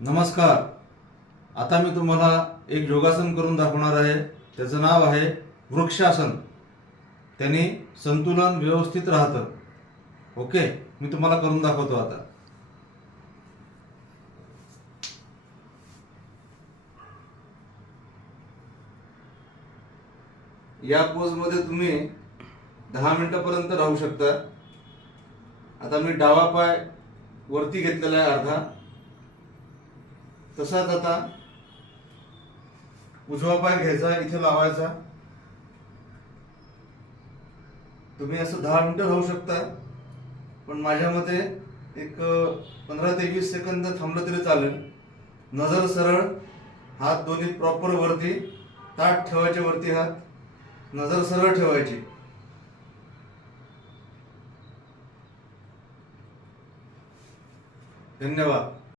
नमस्कार. आता मी तुम्हाला एक योगासन करून दाखवणार आहे. त्याचं नाव आहे वृक्षासन. त्याने संतुलन व्यवस्थित राहतं. ओके, मी तुम्हाला करून दाखवतो आता. या पोज मध्ये तुम्ही 10 मिनिटापर्यंत राहू शकता. आता मी डावा पाय वरती घेतलेला आहे अर्धा. तसाच आता उजवा पाय घ्यायचा, इथे लावायचा. तुम्ही असं 10 मिनिटं राहू शकता, पण माझ्या मते एक 15 ते 20 सेकंद थांबलं तरी चालेल. नजर सरळ, हात दोन्ही प्रॉपर वरती, ताठ ठेवायचे वरती हात, नजर सरळ ठेवायची. धन्यवाद.